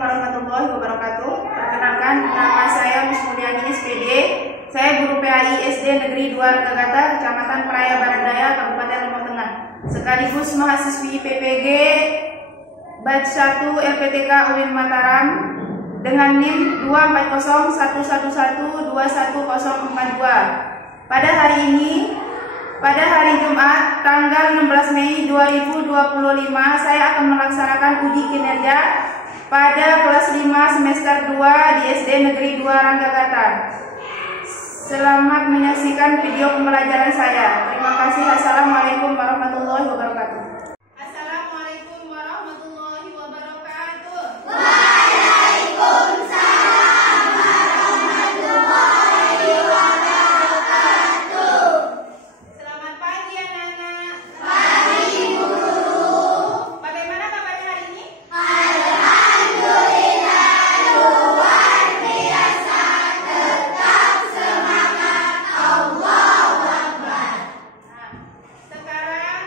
warahmatullahi wabarakatuh. Perkenalkan, nama saya Musmulyani SPD. Saya guru PAI SD Negeri 2 Ranggagata, Kecamatan Praia Barat Daya, Kabupaten Lombok Tengah. Sekaligus mahasiswi PPG Batch 1 LPTK UIN Mataram dengan NIM 24011211042. Pada hari Jumat, tanggal 16 Mei 2025, saya akan melaksanakan uji kinerja pada kelas 5 semester 2 di SD Negeri 2 Ranggagata. Selamat menyaksikan video pembelajaran saya. Terima kasih. Assalamualaikum warahmatullahi wabarakatuh. Assalamualaikum warahmatullahi wabarakatuh. Waalaikumsalam warahmatullahi wabarakatuh. Selamat pagi anak-anak. Pagi guru. Bagaimana kabarnya hari ini? Alhamdulillah luar biasa. Tetap semangat. Allahu Akbar. Nah, sekarang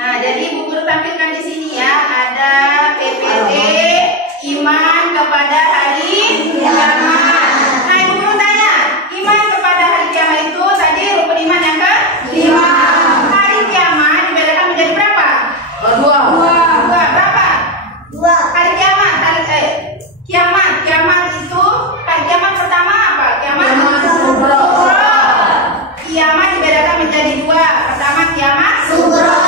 Nah, jadi Ibu Guru tampilkan di sini ya, ada PPT iman kepada hari kiamat. Nah, Ibu Guru tanya, iman kepada hari kiamat itu tadi rukun iman yang ke-5. Hari kiamat dibedakan menjadi berapa? Dua. Berapa? 2. Hari kiamat, kiamat itu hari kiamat pertama apa? Kiamat Kubro. Kiamat dibedakan menjadi 2. Pertama kiamat Sugro.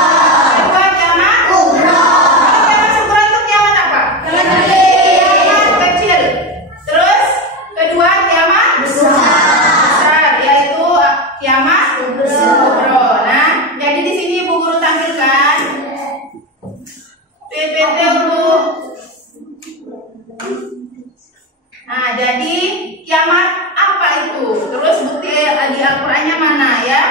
kedua kiamat Kubro. Kalau kiamat sugro itu kiamat apa? Kiamat kecil. Terus kedua kiamat besar, yaitu kiamat kubro. Nah, jadi di sini Ibu Guru tampilkan PPT untuk. Nah, jadi kiamat apa itu? Terus bukti di Al-Qur'annya mana ya?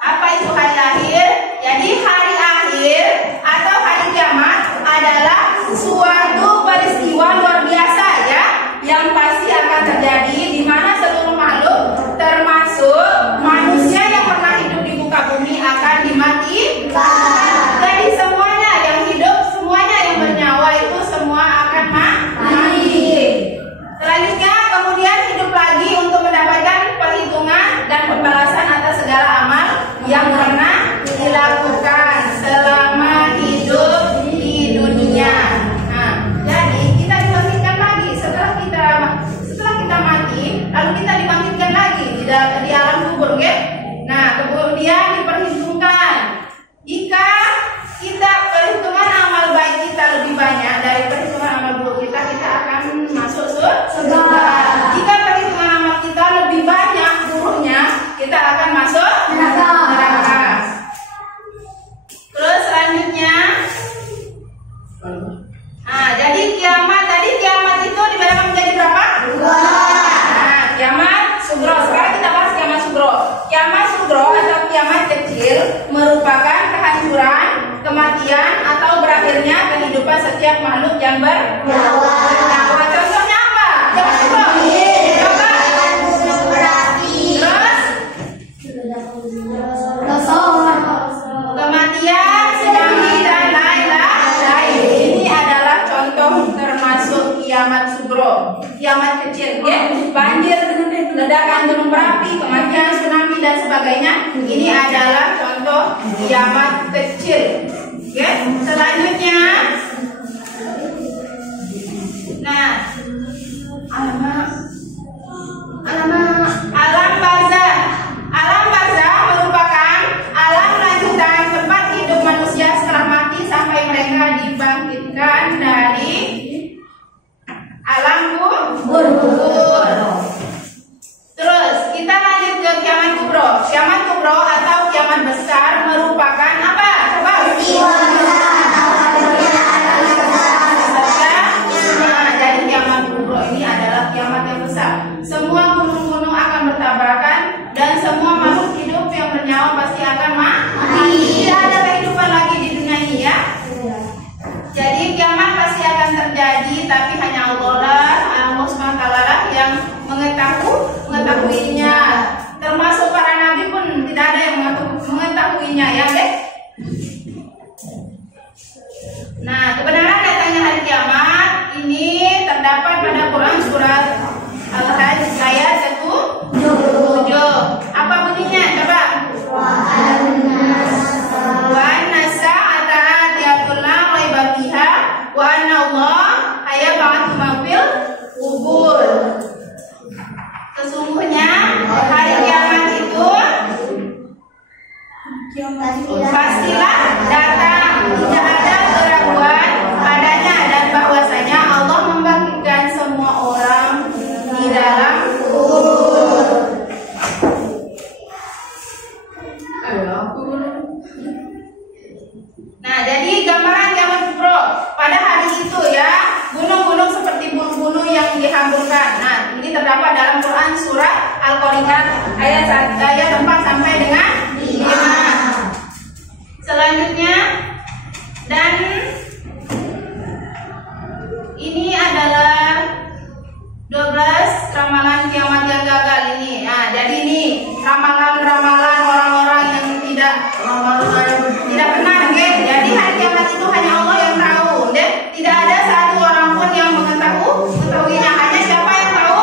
Apa itu hari akhir? Jadi hari akhir atau hari kiamat adalah suatu peristiwa luar biasa ya, yang pasti akan terjadi di mana seluruh makhluk termasuk manusia yang pernah hidup di muka bumi akan dimatikan. Jadi semuanya yang hidup, semuanya yang bernyawa itu semua akan mati. Selanjutnya kemudian hidup lagi untuk mendapatkan perhitungan dan pembalasan atas segala amal yang pernah dilakukan selama hidup di dunia. Nah, jadi kita dibangkitkan lagi setelah kita mati, lalu kita dibangkitkan lagi di alam kubur, oke? Nah, kemudian diperhitungkan. Jika kita perhitungan amal baik kita lebih banyak dari perhitungan amal buruk kita akan masuk surga. Jika perhitungan amal kita lebih banyak buruknya, kita akan masuk neraka. Terus selanjutnya, nah, jadi kiamat itu dibedakan menjadi berapa? 2. Nah, kiamat sugro. Sekarang kita bahas kiamat sugro. Kiamat sugro atau kiamat kecil merupakan kehancuran, kematian atau berakhirnya kehidupan setiap makhluk yang bernyawa. Contohnya apa? Kiamat sugro. Coba. Terus kematian, tsunami dan lain-lain. Ini adalah contoh termasuk kiamat sugro. Kiamat kecil, ya, banjir, ledakan gunung berapi, kematian, tsunami dan sebagainya. Ini adalah contoh kiamat kecil. Oke, selanjutnya, nah, alam barzah. Alam barzah merupakan alam lanjutan tempat hidup manusia setelah mati sampai mereka dibangkitkan dari alam kubur. Terus kita lanjut ke kiamat kubro. Kiamat kubro atau kiamat besar merupakan apa? Coba. Nah, jadi kiamat kubro ini adalah kiamat yang besar. Semua gunung-gunung akan bertabrakan dan semua makhluk hidup yang bernyawa pasti akan mati. Tidak ada kehidupan lagi di dunia ini ya. Jadi kiamat pasti akan terjadi, tapi hanya Allah SWT lah yang mengetahuinya. Termasuk para nabi pun tidak ada yang mengetahuinya ya, deh. Nah, kebenaran datangnya hari kiamat ini terdapat pada Quran surat Al-Hajj ayat 1:7. Apa bunyinya? Coba. Wa an-nasa'ata atiyatun la raiba fiha wa anna Allah hayab'atsu man fil kubur. Sesungguhnya hari kiamat itu pastilah datang, tidak ada keraguan padanya, dan bahwasanya Allah membangkitkan semua orang di dalam kubur. Nah, jadi gambaran kiamat kubro pada hari itu ya, gunung-gunung seperti bulu-bulu yang dihamburkan. Nah, ini terdapat dalam Quran surat Al-Qari'ah ayat 4 sampai dengan 5. Selanjutnya, dan ini adalah 12 ramalan-ramalan orang-orang yang tidak benar, okay? Jadi hari kiamat itu hanya Allah yang tahu, okay? Tidak ada satu orang pun yang mengetahuinya. Hanya siapa yang tahu?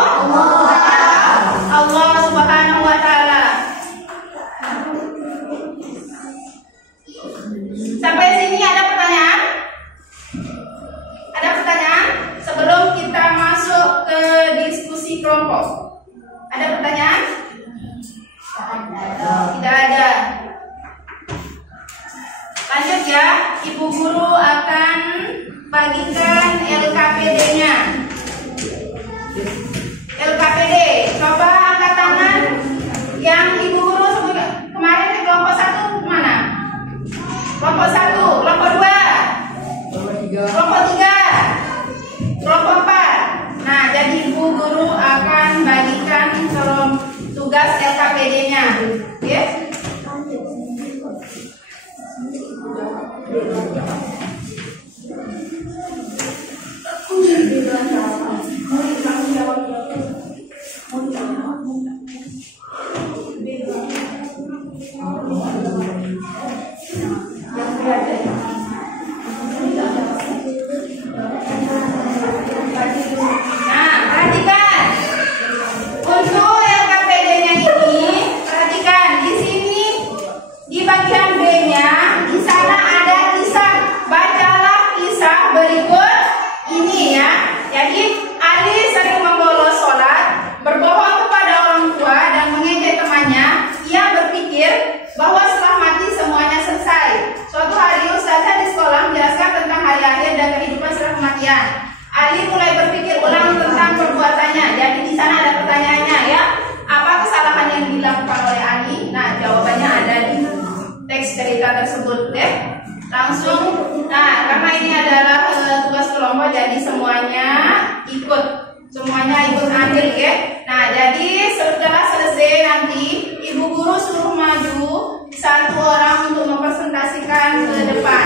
Allah Subhanahu wa Ta'ala. Sampai sini ada pertanyaan? Ada pertanyaan? Sebelum kita masuk ke diskusi kelompok, ada pertanyaan? Tidak ada. Lanjut ya, Ibu Guru akan bagikan LKPD-nya. LKPD, coba angkat tangan yang Ibu Guru sebut kemarin di kelompok 1 mana? Kelompok 1, kelompok 2, kelompok 3, kelompok 4. Nah, jadi Ibu Guru akan bagikan tugas LKPD-nya. Oke? Ali mulai berpikir ulang tentang perbuatannya. Jadi di sana ada pertanyaannya ya. Apa kesalahan yang dilakukan oleh Ali? Nah, jawabannya ada di teks cerita tersebut ya. Langsung. Nah, karena ini adalah tugas kelompok, jadi semuanya ikut andil ya. Nah, jadi setelah selesai nanti Ibu Guru suruh maju satu orang untuk mempresentasikan ke depan.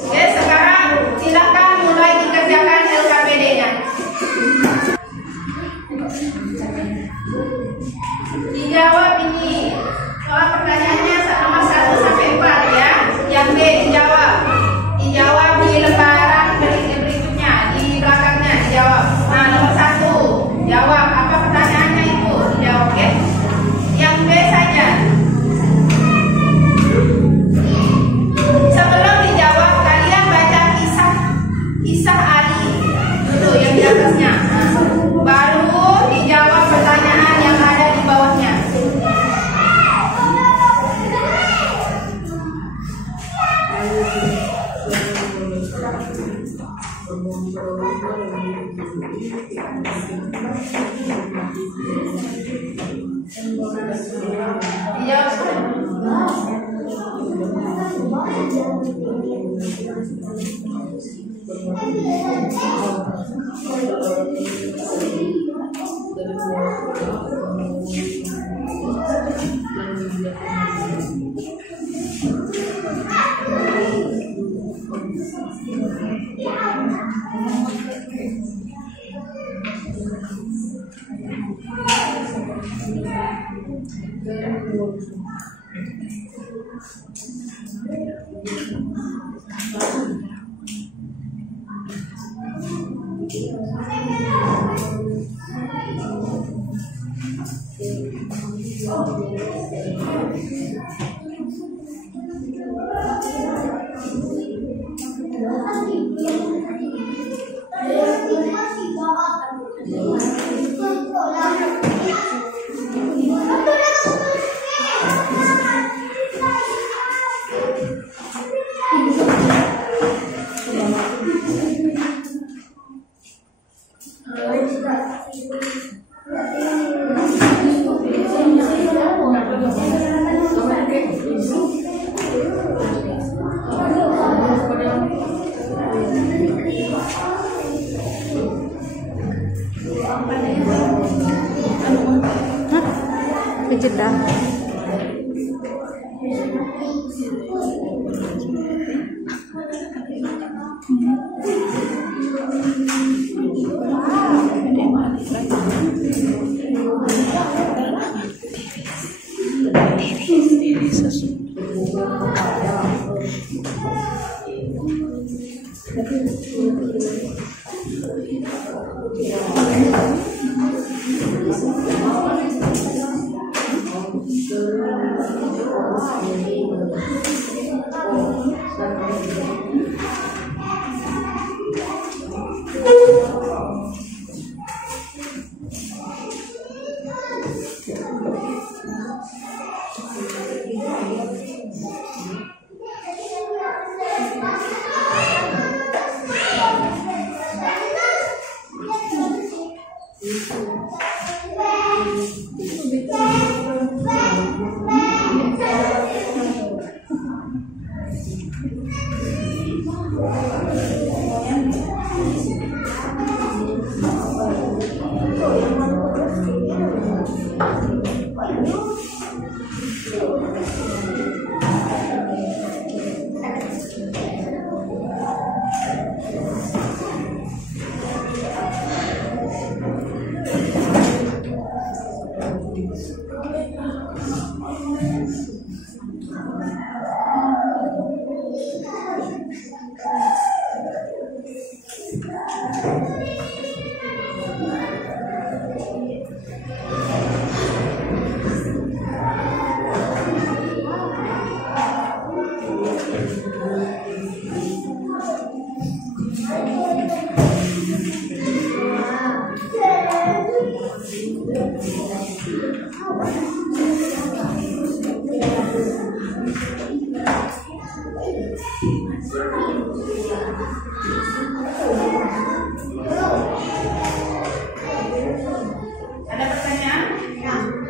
Oke, sekarang silakan mulai dikerjakan LKPD-nya. Dijawab ini. Soal pertanyaannya nomor 1 sampai 4 ya. Yang B dijawab. Dijawab di lembaran berikutnya, di belakangnya dijawab. Nah, nomor 1 jawab apa pertanyaannya itu, dijawab ya. Yang B saja. Sebelum dijawab kalian baca kisah Ali dulu yang di atasnya. Baru dijawab pertanyaan yang ada di bawahnya. Jeda. Ada pertanyaan? Enggak.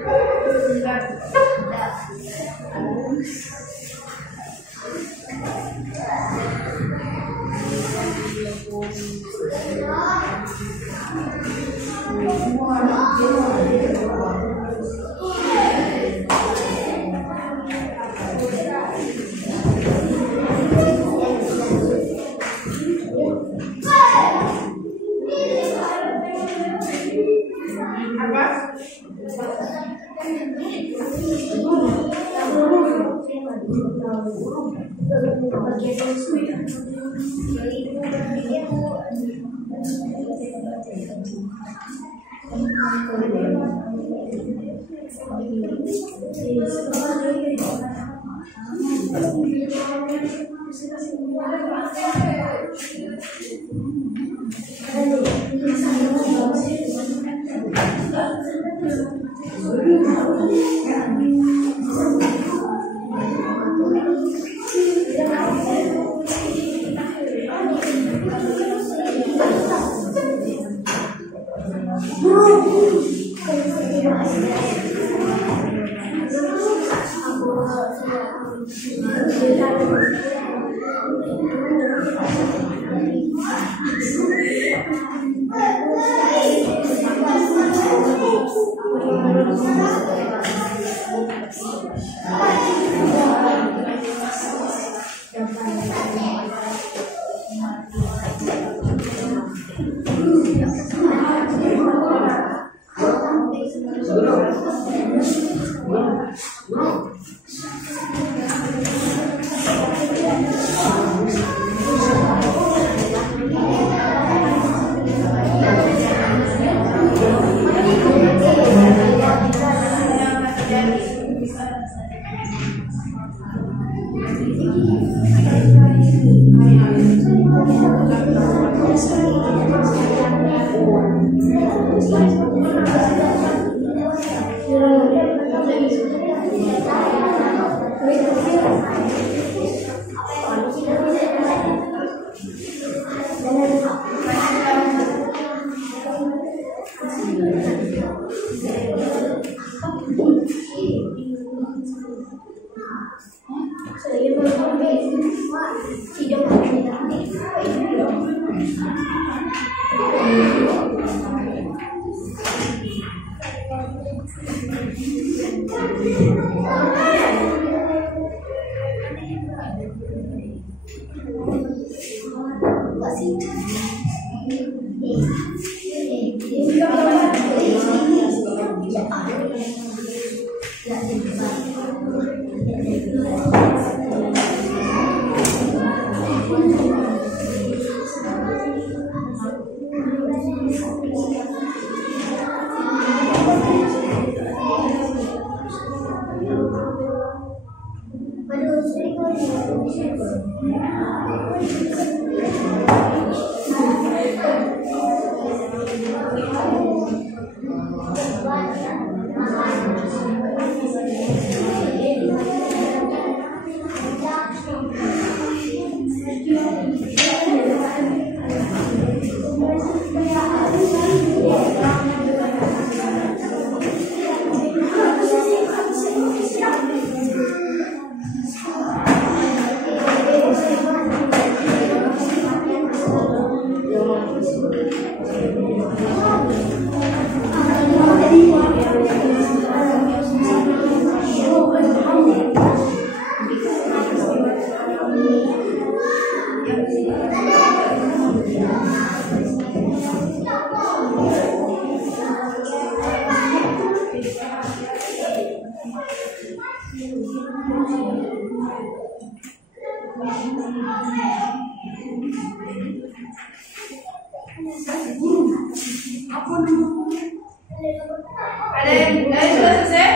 Ada yang sudah selesai?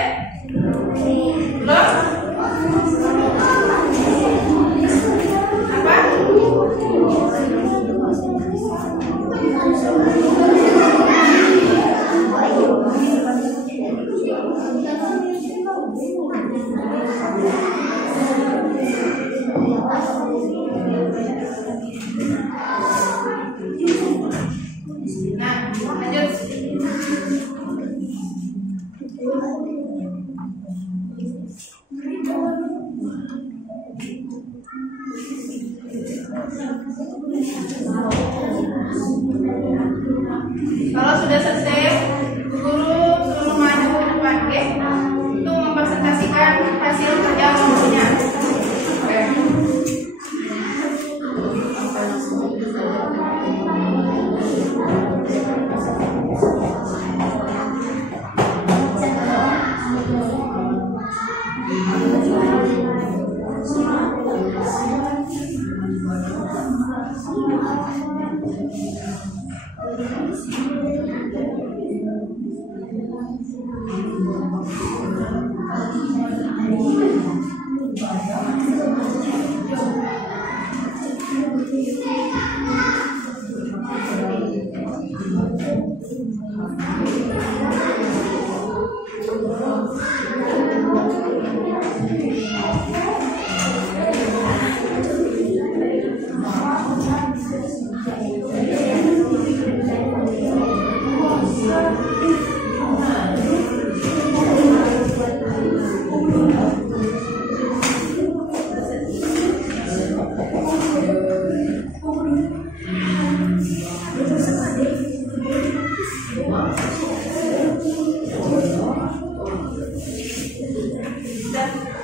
Belum? Apa? Nah, lanjut. Kalau sudah selesai, guru suruh maju ke depan, oke? Untuk mempresentasikan hasil kerja kelompoknya. Oke.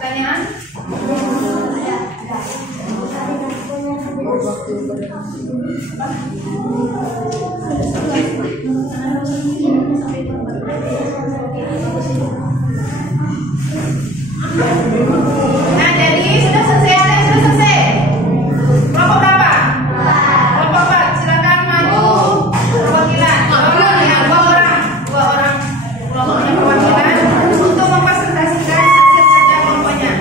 Pertanyaan? Nah, jadi sudah selesai, ada yang sudah selesai. Kelompok berapa? Kelompok 4, silakan maju perwakilan. Dua orang. Kelompoknya perwakilan untuk mempresentasikan hasil kerja kelompoknya.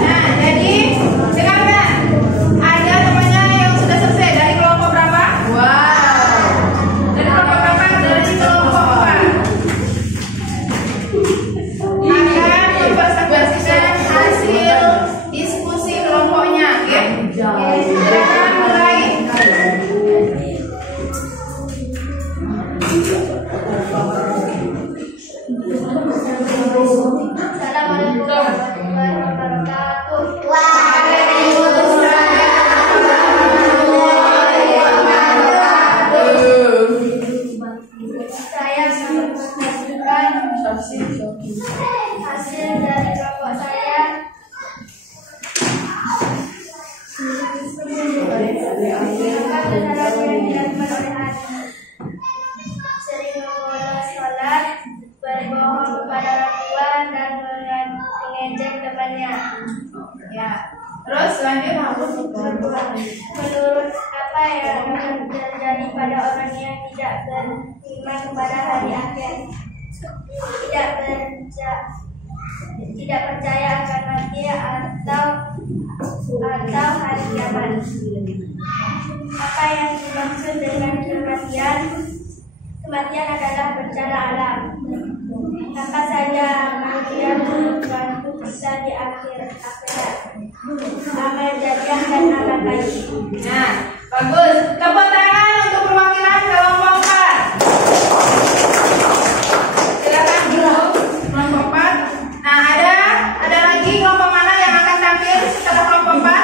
Nah, jadi dengarkan. Ada temannya yang sudah selesai dari kelompok berapa? Wow. Dari kelompok berapa? Dari kelompok 4. Akan mempresentasikan hasil diskusi kelompoknya, oke? Silakan mulai. Assalamualaikum warahmatullahi wabarakatuh. Saya akan mempresentasikan hasil dari kelompok saya. Sering membolos sholat, berbohong kepada orang tua, kepada orang yang tidak beriman kepada hari akhir, tidak percaya akan mati atau hari kiamat. Apa yang dimaksud dengan kematian adalah bencana alam. Apa saja kemudian membantu kita di akhirat, amal jariah dan amal baik. Nah, bagus. Tepuk tangan untuk perwakilan kelompok 4. Silakan dulu kelompok 4. Nah, ada lagi kelompok mana yang akan tampil setelah kelompok 4?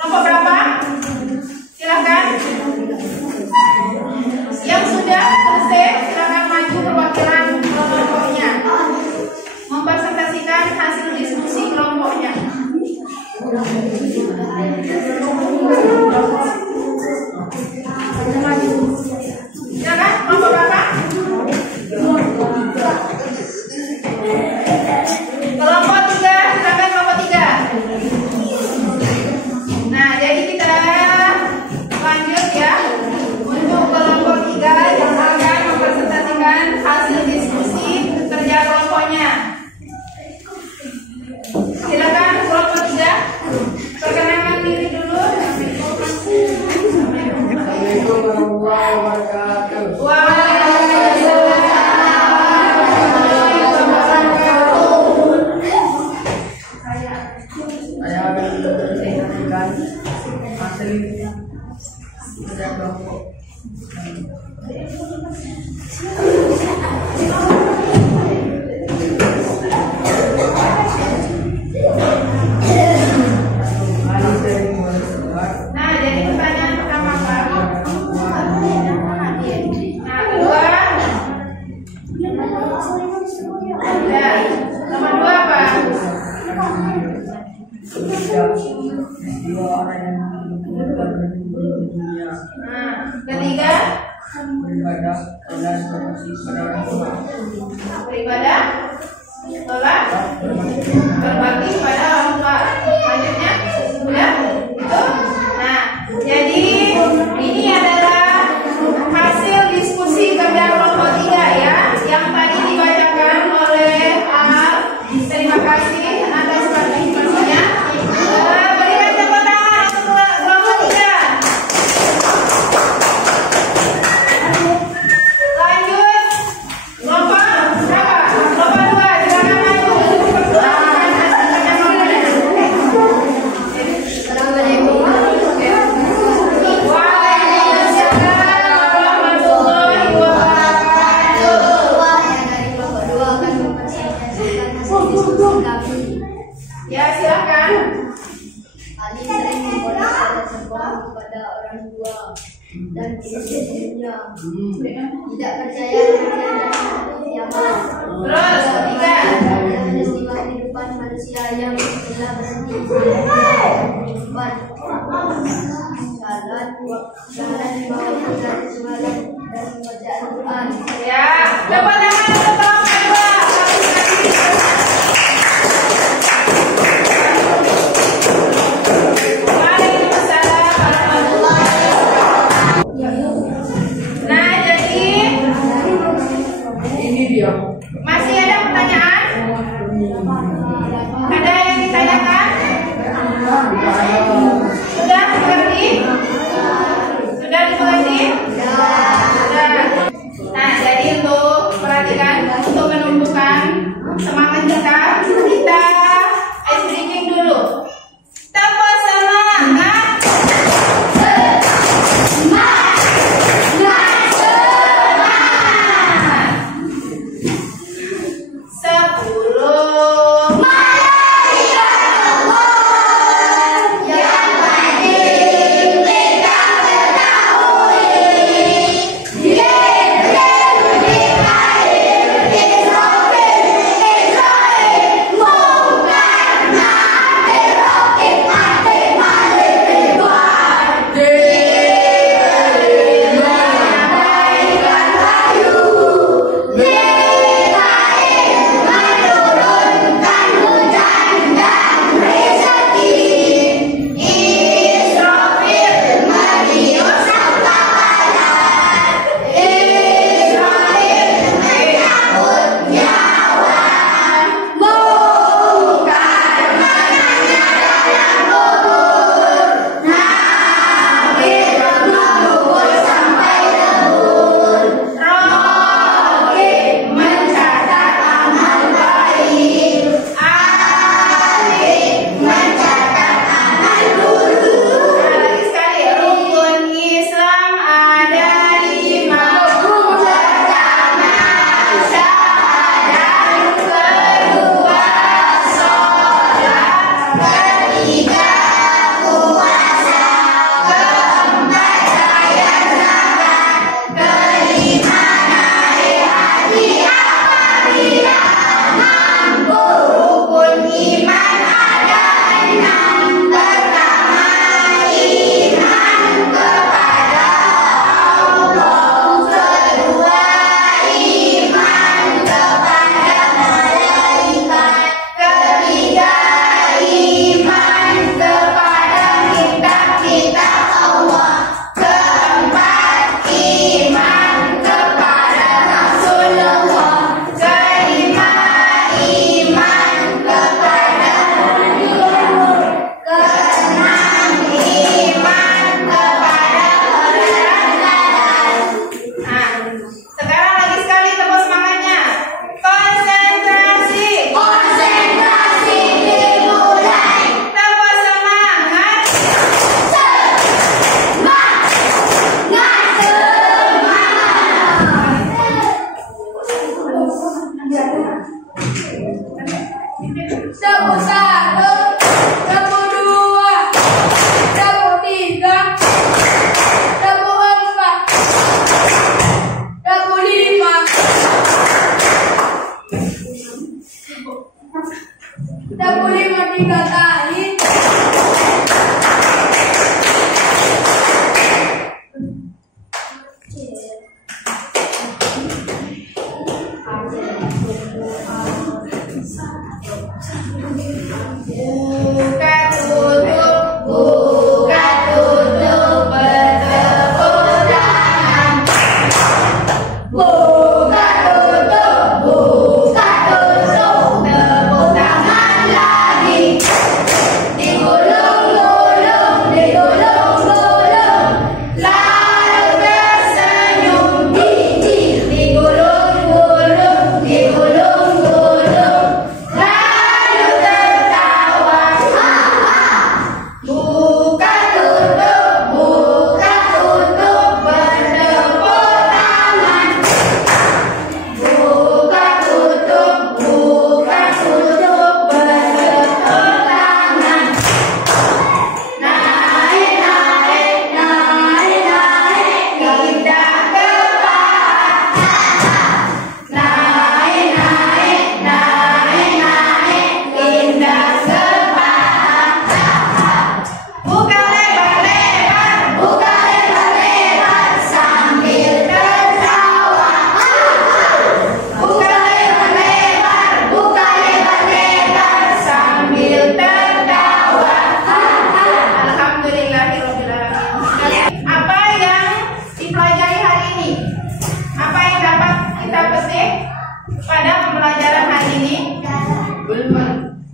Kelompok berapa? Silakan. Yang sudah selesai, silakan maju perwakilan kelompoknya. Mempresentasikan hasil diskusi kelompoknya. Silakan, kelompok berapa? Kelompok 3, silakan kelompok 3. Nah, jadi kita lanjut ya untuk kelompok 3 yang akan mempresentasikan hasil diskusi kerja kelompoknya. Silakan kelompok 3 perkenalkan diri dulu. Assalamualaikum warahmatullahi wabarakatuh. Saya akan mempresentasikan hasil kerja kelompok. Nah, jadi pertanyaan pertama Pak. Nah, kedua. Ya, nomor 2 apa? Dua orang yang meninggal dunia. Nah, ketiga Beribadah dan berbakti pada orang tua. beribadah, sholat, berbakti pada orang tua. Selanjutnya, sudah itu. Nah, jadi ini adalah hasil diskusi kerja kelompok 3 ya, yang tadi dibacakan oleh Al. Terima kasih atas partisipasinya. Berikan tepuk tangan untuk kelompok 3. Lanjut kelompok berapa? Kelompok 2, silakan maju. Assalamualaikum warahmatullahi wabarakatuh. Yang dari kelompok 2 akan mempresentasikan hasil diskusi kami. Ya, silakan. Ali sering membolak pada sekolah kepada orang tua dan dirinya tidak percaya kemudian dan kiamat. Terus, 3. Ada peristiwa kehidupan manusia yang telah berhenti kehidupan salat di bawah dari semalam dan bacaan Quran. Ya, tepuk tangan untuk kelompok 2. Waalaikumsalam warahmatullahi wabarakatuh. Nah, jadi Ini dia. masih ada pertanyaan? Ada yang ditanyakan? Sudah dimengerti? Sudah dimengerti? Sudah. Nah, jadi untuk perhatikan, untuk menumbuhkan semangat kita ice breaking dulu. Tepuk semangat.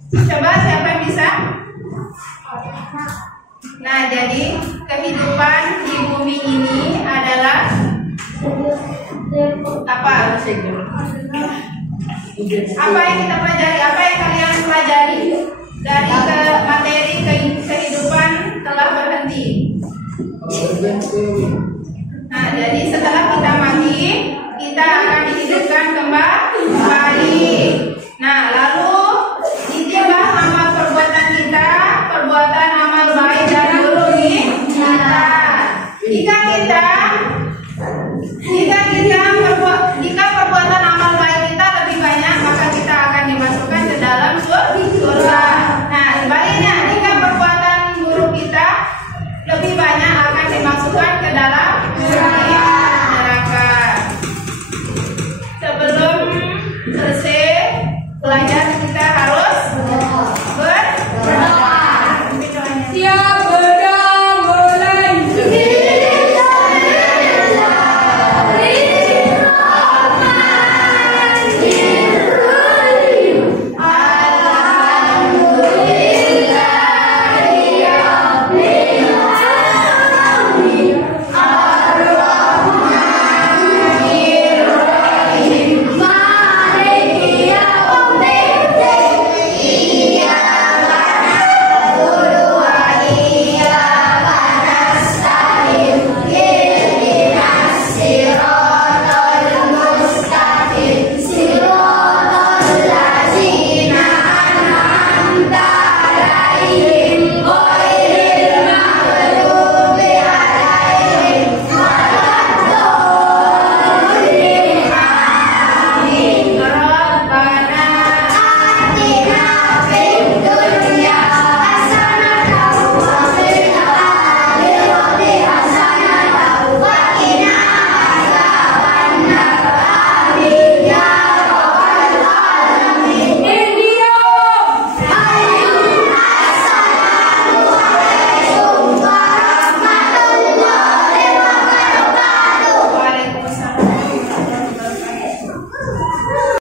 Coba siapa yang bisa? Nah, jadi kehidupan di bumi ini adalah apa? Apa yang kita pelajari? Apa yang kalian pelajari dari materi kehidupan telah berhenti? Nah, jadi setelah kita mati, kita akan dihidupkan kembali. Nah, lalu itulah amal perbuatan kita, perbuatan amal baik dan buruk kita. Jika kita